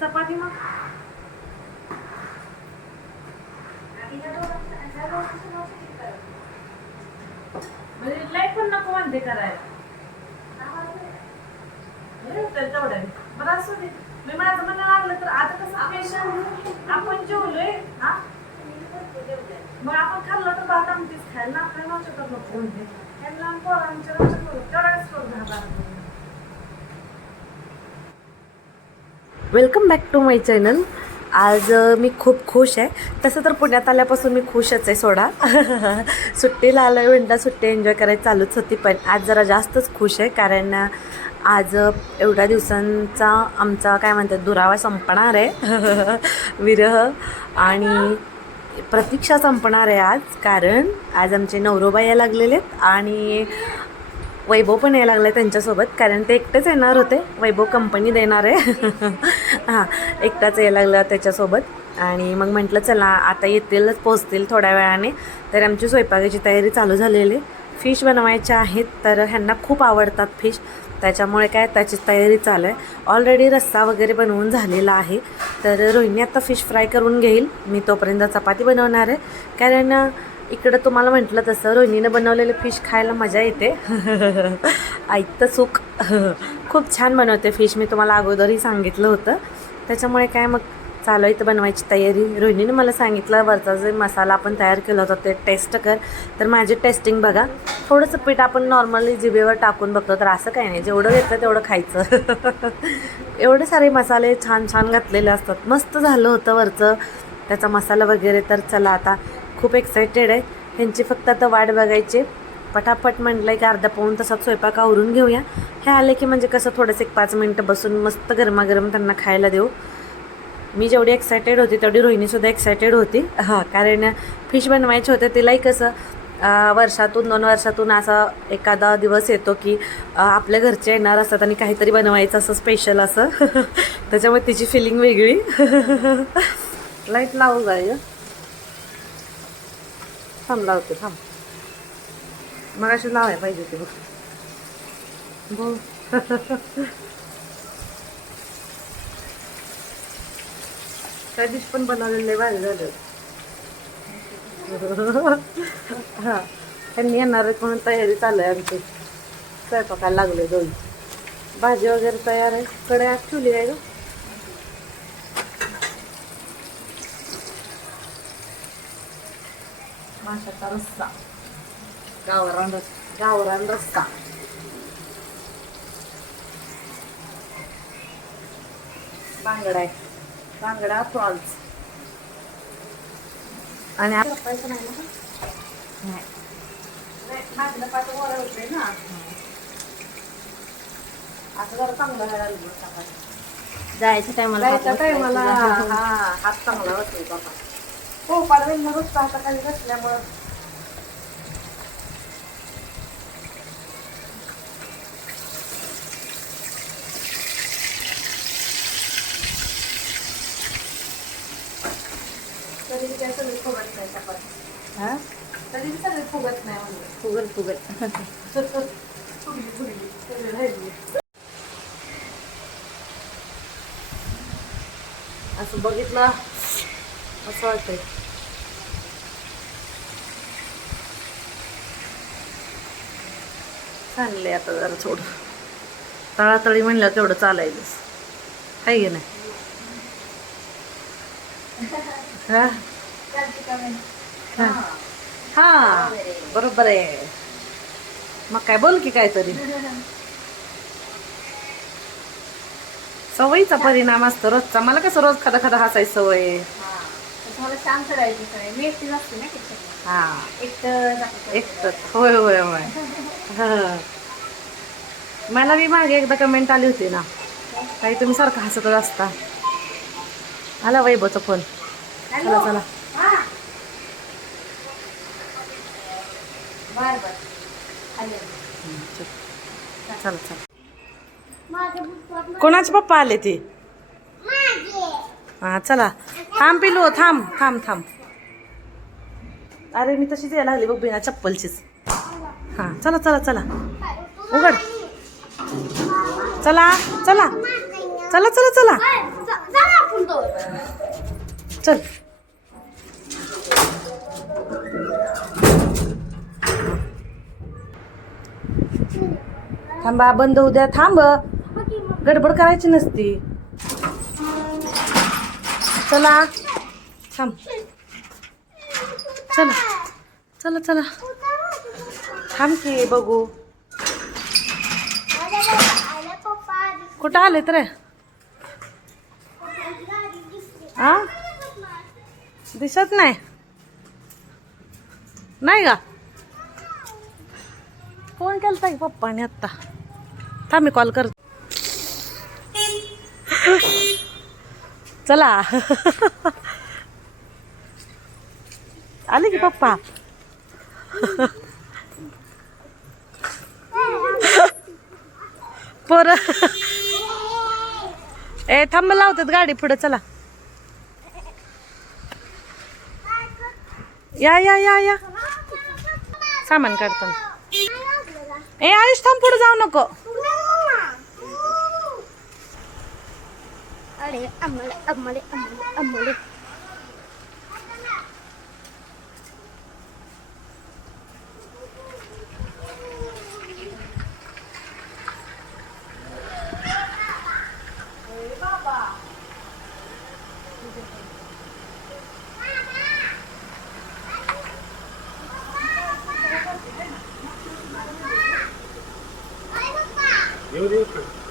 चपाती मग? म्हणजे लाइट पण नको म्हणते करायला. तेवढं बरं असू दे. मी माझं म्हणणं लागलं तर आता कसं पेशंट आपण जेवलोय. हा? मग आपण खाल्लं तर भात आमटीच खायला. ना आपल्याला तर नको म्हणते त्यांना पोरांच्या लक्षात करू तेवढाच करू दहा बारा welcome back to my channel आज मी खूप खुश आहे. तसं तर पुण्यात आल्यापासून मी खुशच आहे सोडा. सुट्टीला आलं म्हणता सुट्टी एन्जॉय करायची चालूच होती पण आज जरा जास्तच खुश आहे कारण आज एवढ्या दिवसांचा आमचा काय म्हणतात दुरावा संपणार आहे. विरह आणि प्रतीक्षा संपणार आहे आज कारण आज आमचे नवरोबा यायला लागलेले आहेत आणि वैभव पण यायला लागला त्यांच्यासोबत कारण ते एकटेच येणार होते. वैभव कंपनी देणार आहे. हां एकटाच यायला लागला त्याच्यासोबत. आणि मग म्हटलं चला आता येतीलच पोचतील थोड्या वेळाने. तर आमची स्वयंपाकाची तयारी चालू झालेली. फिश बनवायच्या आहेत तर ह्यांना खूप आवडतात फिश. त्याच्यामुळे काय त्याची तयारी चालू आहे. ऑलरेडी रस्सा वगैरे बनवून झालेला आहे. तर रोहिणी आता फिश फ्राय करून घेईल. मी तोपर्यंत चपाती बनवणार आहे. कारण इकडं तुम्हाला म्हटलं तसं रोहिणीनं बनवलेलं फिश खायला मजा येते. ऐकतं सुख. खूप छान बनवते फिश मी तुम्हाला अगोदरही सांगितलं होतं. त्याच्यामुळे काय मग चालू आहे इथं बनवायची तयारी. रोहिणीने मला सांगितलं वरचा जे मसाला आपण तयार केला होता ते टेस्ट कर. तर माझी टेस्टिंग बघा. थोडंसं पीठ आपण नॉर्मली जिभेवर टाकून बघतो तर असं काही नाही. जेवढं घेतलं तेवढं खायचं. एवढे सारे मसाले छान छान घातलेले असतात. मस्त झालं होतं वरचं. त्याचा मसाला वगैरे तर चला आता खूप एक्सायटेड आहे. ह्यांची फक्त आता वाट बघायची पटापट म्हटलं की अर्धा पाऊन तसा स्वयंपाक आवरून घेऊया. हे आले की म्हणजे कसं थोडंसं एक पाच मिनटं बसून मस्त गरमागरम त्यांना खायला देऊ. मी जेवढी एक्सायटेड होती तेवढी रोहिणीसुद्धा एक्सायटेड होती. हां कारण फिश बनवायचे होते तिलाही कसं वर्षातून दोन वर्षातून असा एखादा दिवस येतो की आपल्या घरचे येणार असतात आणि काहीतरी बनवायचं असं स्पेशल असं. त्याच्यामुळे तिची फिलिंग वेगळी. लाइट लावू जाय थांब लावते थांब. मग अशी लावाय पाहिजे ते बघ. त्या दिवशी पण बनवलेले भारी झालं. हां. त्यांनी येणार आहेत म्हणून तयारी चालू आहे आमची. स्वयंपाकाला लागले दोन भाजी वगैरे तयार आहे. कडे ॲक्च्युली आहे ग माशाचा रस्सा गावरान रस्सा गावरान रस्सा बांगडा आहे बांगडा प्रॉन्स आणि नाही. नागलं पाट वर होते ना असं जरा चांगलं. जायच्या टायमाला जायच्या टायमाला हा हात चांगला होतो बाबा हो पाडवेल मग आता काही नसल्यामुळं. तरी काय सगळी फुगत नाही चपाती हा? तरी सगळी फुगत नाही म्हणलं फुगल फुगल फुगली फुगली सगळी राहिली असं बघितलं. असं वाटतंय चाललंय आता जरा थोडं. तळातळी म्हणलं तेवढं चालायचंच आहे की नाही? हा? बरोबर आहे. मग काय बोल की काहीतरी. सवयीचा परिणाम असतो रोजचा. मला कसं रोज खदा खदा हसायची सवय आहे. मला शांत राहायची मी एकटी नसते ना किचन हा. एकटं एकटंच होय होय होय. हा. मला बी मागे एकदा कमेंट आली होती ना. काही तुम्ही सारखं हसतच असता. आला वैभवचा फोन चला चला. बर बर. आले. चला चला. कोणाचे पप्पा आले ते? हा चला. थांब पिलो थांब थांब थांब. अरे मी तशीच यायला लागली बघ बिना चप्पलचीच. हां चला चला चला. उघड. चला चला. चला चला चला. चल. थांबा बंद होऊ द्या. थांब. गडबड करायची नसती. चला. थांब. चला. चला चला. थांब की बघू. कुठं आले तर हा दिसत नाही. नाही का? फोन केलता की पप्पाने आत्ता? थांब मी कॉल करतो. चला. आले की पप्पा? पोर. ए थांब लावतात गाडी पुढे चला. या या या या. सामान काढताना ए आयुष थांब पुढे जाऊ नको. അമ്മളെ അമ്മളെ അമ്മളെ അമ്മളെ അമ്മളെ Eu, eu, eu.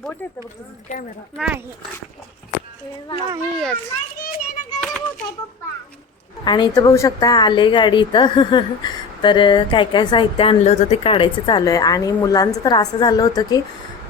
बोट येतं बघ तुझं कॅमेरा नाही आणि इथं बघू शकता आले गाडी इथं. तर काय काय साहित्य आणलं होतं ते काढायचं चालू आहे. आणि मुलांचं तर असं झालं होतं की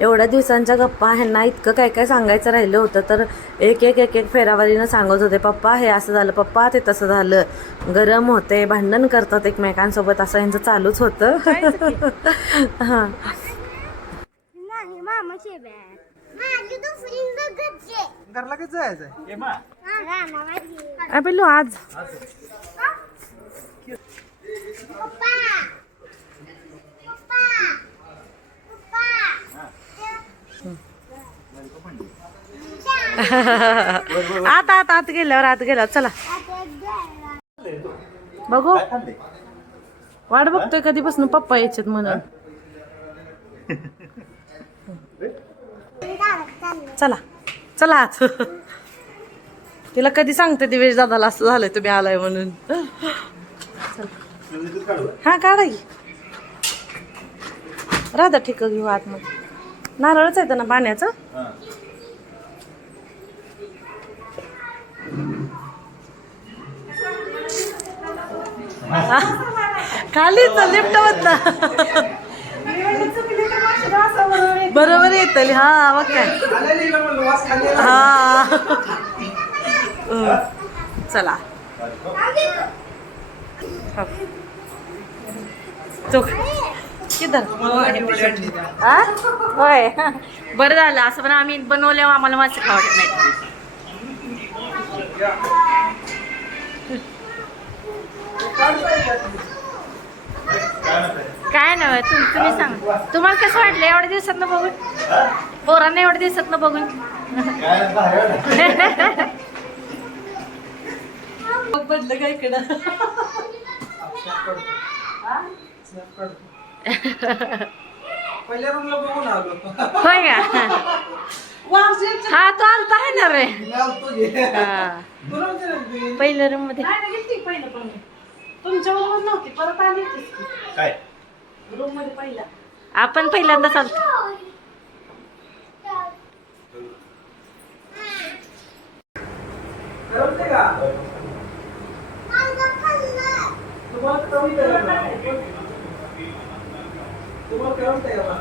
एवढ्या दिवसांच्या गप्पा ह्यांना इतकं काय काय सांगायचं राहिलं होतं तर एक एक एक एक फेरावारीनं सांगत होते पप्पा हे असं झालं पप्पा ते तसं झालं. गरम होते भांडण करतात एकमेकांसोबत असं यांचं चालूच होतं. हां. आज. पप्पा. पप्पा. आत आत आत गेल्यावर आत गेला चला. बघू. वाट बघतोय कधीपासून पप्पा यायचेत म्हणून. चला चला आत. तिला कधी सांगते दिवेश दादाला असं झालंय तुम्ही आलाय म्हणून. हा काढा की. राधा ठीक घेऊ आत मग नारळच आहे ना पाण्याचं? खाली लिफ्ट मधनं बरोबर येत हा मग काय? हा. हं. चला. हा. किधर हा? होय. बरं झालं. असं पण आम्ही बनवल्यावर आम्हाला मासे खावत नाही. काय नव्हे तुम तुम्ही सांगा. तुम्हाला कसं वाटलं एवढ्या दिवसात ना बघून? पोरांना एवढ्या दिवसात ना बघून पडलं. काय इकडं पहिल्या रूमला बघून आलो. होय का? हा तो आलता आहे ना रे. हा. पहिल्या रूममध्ये. नाही नाही, गेलती पहिलं पण मी. तुमच्या बरोबर नव्हती परत आली काय? रूममध्ये पहिला. आपण पहिल्यांदा चालतो करमते का? तुम्हाला करमते का तुम्हाला करमते का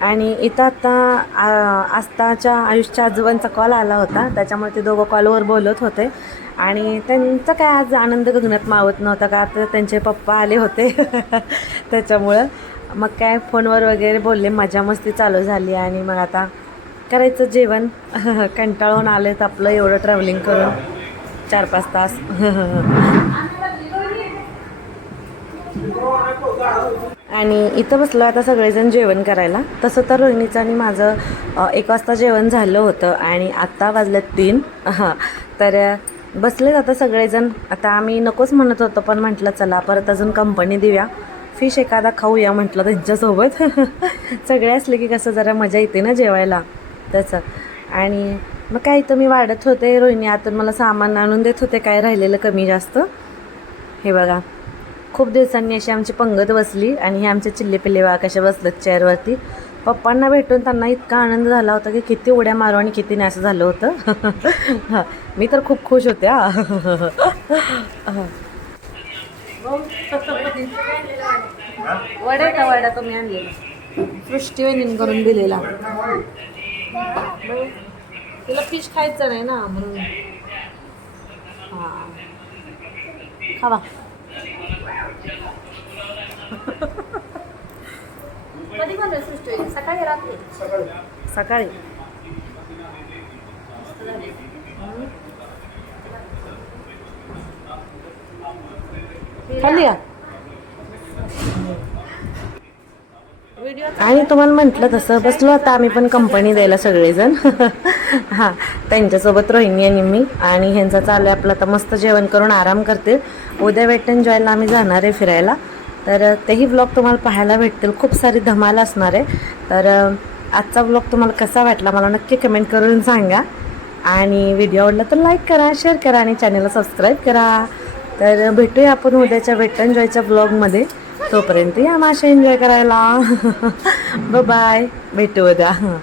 आणि इथं आता आ- आस्ताच्या आयुषच्या आजोबांचा कॉल आला होता. त्याच्यामुळे ते दोघं कॉलवर बोलत होते. आणि त्यांचा काय आज आनंद गगनात मावत नव्हता का? आता त्यांचे पप्पा आले होते. त्याच्यामुळं. मग काय फोनवर वगैरे बोलले. मजा मस्ती चालू झाली आणि मग आता करायचं जेवण. कंटाळून आलेत आपलं एवढं ट्रॅव्हलिंग करून. चार पाच तास. आणि इथं बसलो आता सगळेजण जेवण करायला. तसं तर रोहिणीचं आणि माझं एक वाजता जेवण झालं होतं आणि आत्ता वाजलेत तीन. हां तर बसलेत आता सगळेजण. आता आम्ही नकोच म्हणत होतो पण म्हटलं चला परत अजून कंपनी देऊया. फिश एखादा खाऊया म्हटलं त्यांच्यासोबत. सगळे असले की कसं जरा मजा येते ना जेवायला. त्याचं. आणि मग काय तर मी वाढत होते रोहिणी आता मला सामान आणून देत होते काय राहिलेलं कमी जास्त. हे बघा खूप दिवसांनी अशी आमची पंगत बसली आणि हे आमचे चिल्ले पिल्ले बघा कशा बसलेत चेअरवरती पप्पांना भेटून त्यांना इतका आनंद झाला होता की किती उड्या मारू आणि किती नाही असं झालं होतं. मी तर खूप खुश होते हा. वडे का वडा तुम्ही आणलेला? सृष्टीवेनीन करून दिलेला. बघ, तिला फिश खायचं नाही ना म्हणून. हां. खावा. कधी बनवेल सृष्टी? सकाळी रात्री? सकाळी. खाली या आणि तुम्हाला म्हटलं तसं बसलो आता आम्ही पण कंपनी द्यायला सगळेजण. हां त्यांच्यासोबत रोहिणी आणि मी. आणि ह्यांचा चालू आहे आपलं आता मस्त जेवण करून आराम करते उद्या वेट एन्जॉयला जॉयला आम्ही जाणार आहे फिरायला. तर तेही ब्लॉग तुम्हाला पाहायला भेटतील. खूप सारी धमाल असणार आहे. तर आजचा ब्लॉग तुम्हाला कसा वाटला मला नक्की कमेंट करून सांगा. आणि व्हिडिओ आवडला तर लाईक करा शेअर करा आणि चॅनलला सबस्क्राईब करा. तर भेटूया आपण उद्याच्या वेट एन्जॉयच्या ब्लॉगमध्ये तोपर्यंत या मासे एन्जॉय करायला. बाय भेटू उद्या.